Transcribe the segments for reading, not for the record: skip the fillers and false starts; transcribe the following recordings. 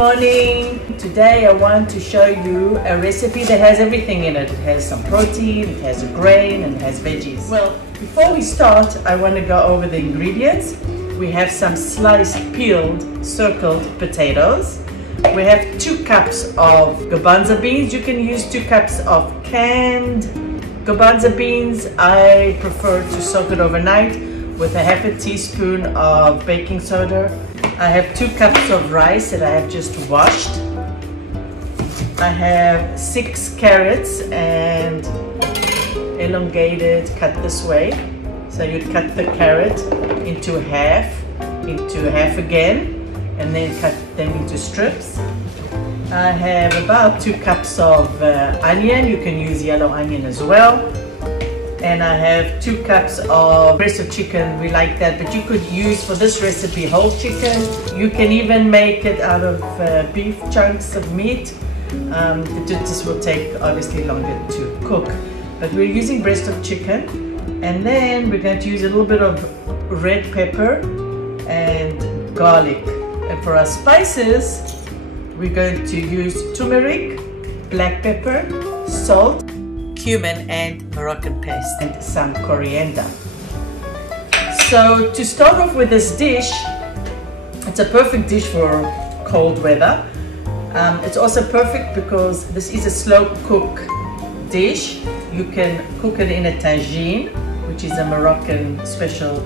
morning. Today I want to show you a recipe that has everything in it. It has some protein, it has a grain, and it has veggies. Well, before we start, I want to go over the ingredients. We have some sliced, peeled, circled potatoes. We have 2 cups of garbanzo beans. You can use 2 cups of canned garbanzo beans. I prefer to soak it overnight with a half a teaspoon of baking soda. I have 2 cups of rice that I have just washed. I have 6 carrots and elongated, cut this way. So you cut the carrot into half again, and then cut them into strips. I have about 2 cups of onion. You can use yellow onion as well. And I have 2 cups of breast of chicken. We like that, but you could use for this recipe whole chicken. You can even make it out of beef chunks of meat. This will take obviously longer to cook, but we're using breast of chicken. And then we're going to use a little bit of red pepper and garlic. And for our spices, we're going to use turmeric, black pepper, salt, cumin and Moroccan paste, and some coriander. So to start off with this dish, it's a perfect dish for cold weather. It's also perfect because this is a slow cook dish. You can cook it in a tagine, which is a Moroccan special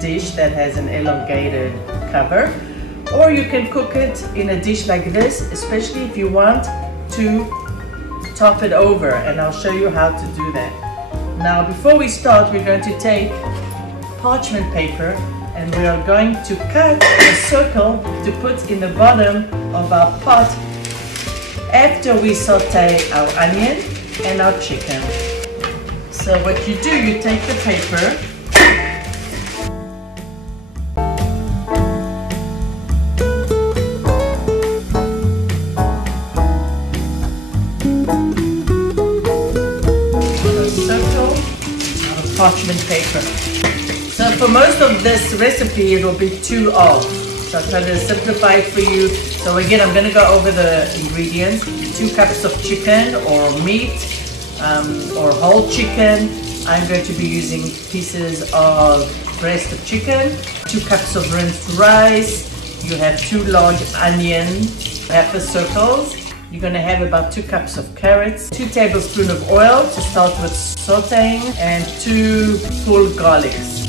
dish that has an elongated cover, or you can cook it in a dish like this, especially if you want to top it over, and I'll show you how to do that. Now before we start, we're going to take parchment paper and we are going to cut a circle to put in the bottom of our pot after we saute our onion and our chicken. So what you do, you take the paper, parchment paper. So for most of this recipe it will be 2 of. So I'll try to simplify it for you. So again, I'm going to go over the ingredients. 2 cups of chicken or meat or whole chicken. I'm going to be using pieces of breast of chicken. 2 cups of rinsed rice. You have 2 large onions, half the circles. You're going to have about 2 cups of carrots, 2 tablespoons of oil to start with sauteing, and 2 full garlics.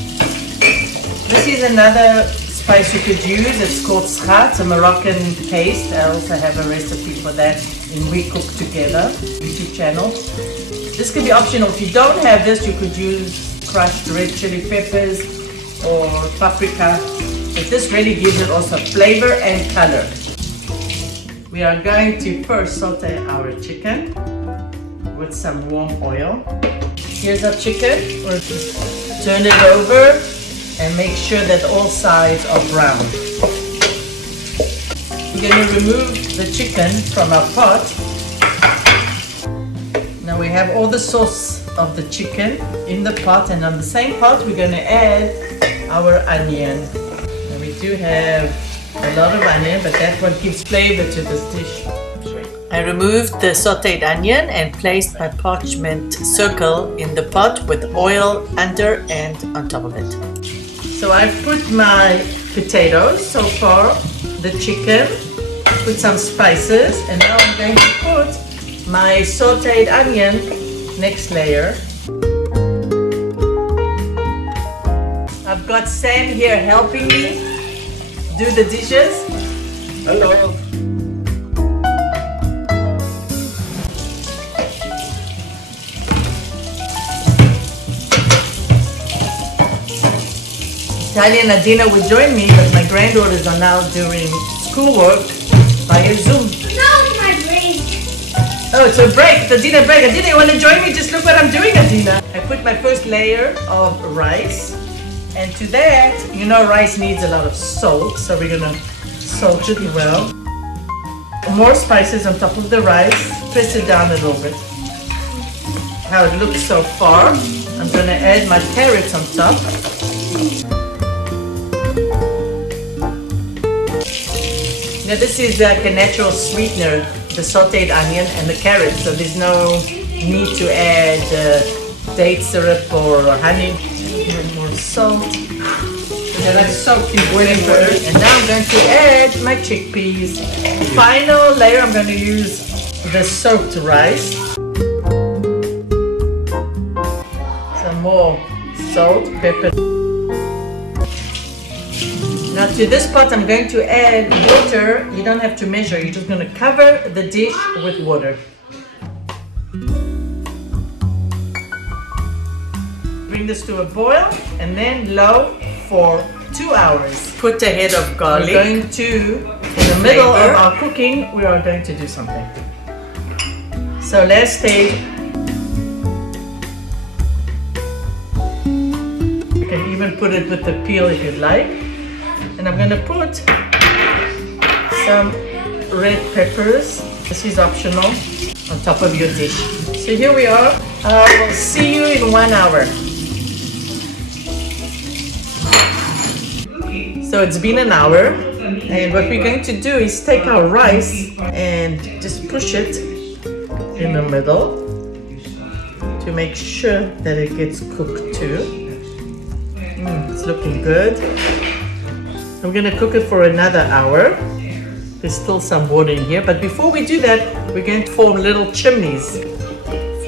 This is another spice you could use. It's called schat. It's a Moroccan paste. I also have a recipe for that in We Cook Together YouTube channel. This could be optional. If you don't have this, you could use crushed red chili peppers or paprika. But this really gives it also flavor and color. We are going to first saute our chicken with some warm oil. Here's our chicken. We'll just turn it over and make sure that all sides are brown. We're going to remove the chicken from our pot. Now we have all the sauce of the chicken in the pot, and on the same pot we're going to add our onion. And we do have a lot of onion, but that's what gives flavor to this dish. I removed the sauteed onion and placed my parchment circle in the pot with oil under and on top of it. So I've put my potatoes so far, the chicken, put some spices, and now I'm going to put my sauteed onion next layer. I've got Sam here helping me do the dishes. Hello. Talia and Adina would join me, but my granddaughters are now doing schoolwork via Zoom. No, it's my break. Oh, it's a break. It's Adina break. Adina, you want to join me? Just look what I'm doing, Adina. I put my first layer of rice. And to that, you know, rice needs a lot of salt, so we're gonna salt it well. More spices on top of the rice. Press it down a little bit. How it looks so far. I'm gonna add my carrots on top. Now this is like a natural sweetener, the sauteed onion and the carrots, so there's no need to add date syrup or honey. More salt. So that's soaked in boiling water. And now I'm going to add my chickpeas. Final layer, I'm going to use the soaked rice. Some more salt, pepper. Now to this pot I'm going to add water. You don't have to measure, you're just going to cover the dish with water. Bring this to a boil and then low for 2 hours. Put a head of garlic. We're going to, in the middle of our cooking, we are going to do something. So last stage, you can even put it with the peel if you'd like. And I'm going to put some red peppers, this is optional, on top of your dish. So here we are. I will see you in 1 hour. So it's been an hour, and what we're going to do is take our rice and just push it in the middle to make sure that it gets cooked too. It's looking good. I'm going to cook it for another hour. There's still some water in here, but before we do that, we're going to form little chimneys.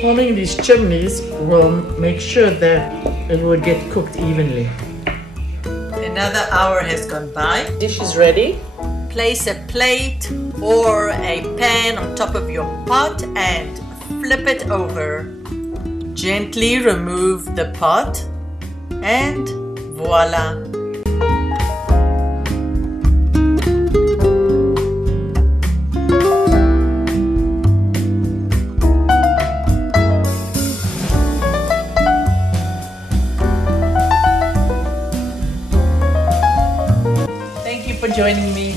Forming these chimneys will make sure that it will get cooked evenly. Another hour has gone by. Dish is ready. Place a plate or a pan on top of your pot and flip it over. Gently remove the pot and voila! Thank you for joining me.